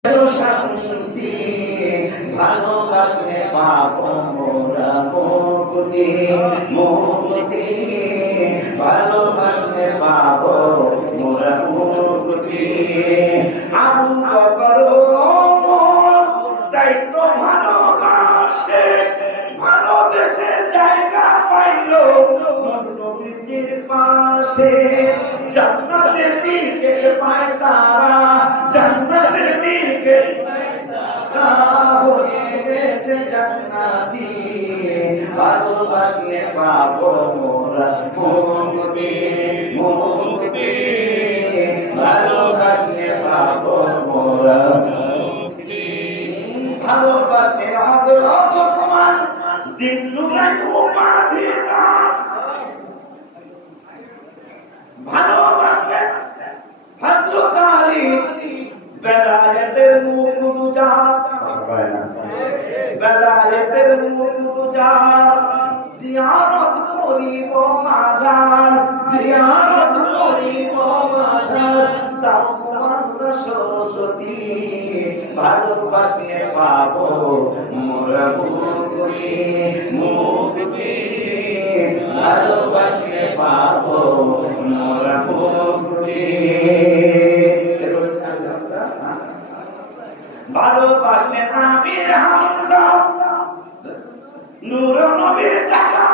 শান্তি ভালোবাসলে পাপ মোরা মুক্তি মুক্তি ভালোবাসলে পাপ মোরা মুক্তি আবু বকর তাই তো ভালোবাসে ভালোবেসে জায়গা পাইল নবীর পাশে জান্নাতের দিকে পায় তারা জান্নাতের দিকে হয়ে গেছে জান্নাতি ভালোবাসলে পাবো মোরা মুক্তি মুক্তি ভালোবাসলে পাবো মোরা মুক্তি ভালোবাসলে হযরত ওসমান জিন্নুল্লাহ উপাধি ভালোবাসলে হযরত আলী বেলায়েতের মুখ দুজা বেলায়েতের মুখ দুজা জিয়ারত করিব মাজার জিয়ারত করিব মাজার তাও তোমার সরস্বতী ভালোবাসলে পাবো মোরা মুক্তি মুক্তি ভালোবাসলে পাবো মোরা মুক্তি ভালোবাসলে আমির হামজা নূর নবীর চাচা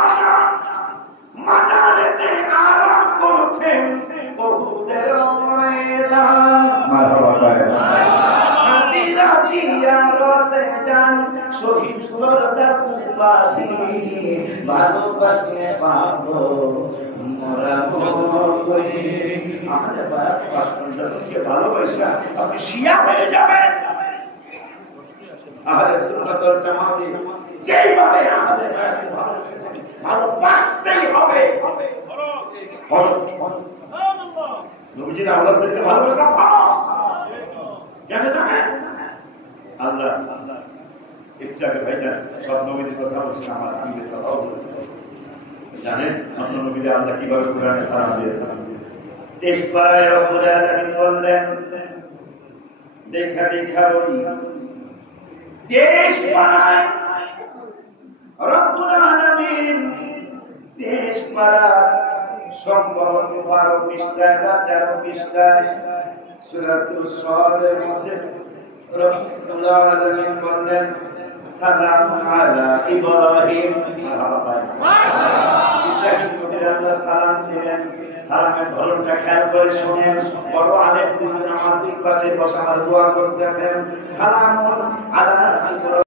মাজারেতে আরাম করছেন বহুদের ময়দান হাজিরা জিয়ারতে যান শহীদ সরদার উপাধি ভালোবাসলে পাবো মোরা মুক্তি আমাদের বাচ্চাদেরকে ভালোবাসা আপনি শিয়া হয়ে যাবেন আহলে সুন্নাত ওয়াল জামাত যেইভাবে আমাদের ভালোবাসতেই হবে সুবহানাল্লাহ নবীজির আওলাদদেরকে ভালোবাসা ফরজ কেন জানেন আল্লাহ ইচ্ছাকে ভাইজান সব নবীদের কথা বলছেন আমার আমির কথাও বলছেন জানেন অন্য নবীদের আল্লাহ কিভাবে কোরআনে সালাম দিয়েছেন দেশ পাড়ায় রব্বুল আলামিন বললেন দেখা দেখা ওই দেশ পাড়ায় রব্বুল আলামিন দেশ পাড়া সম্ভবত 12 পৃষ্ঠায় বা 13 পৃষ্ঠায় সূরাতুল সাদের মধ্যে রব্বুল আলামিন বললেন সালাম আলা ইব্রাহিম আল্লাহ সালাম দিলেন সালামের ধরনটা খেয়াল করে শুনেন বড় আলেম দুজন আমার দুই পাশে বসে আমার দোয়া করতেছেন সালাম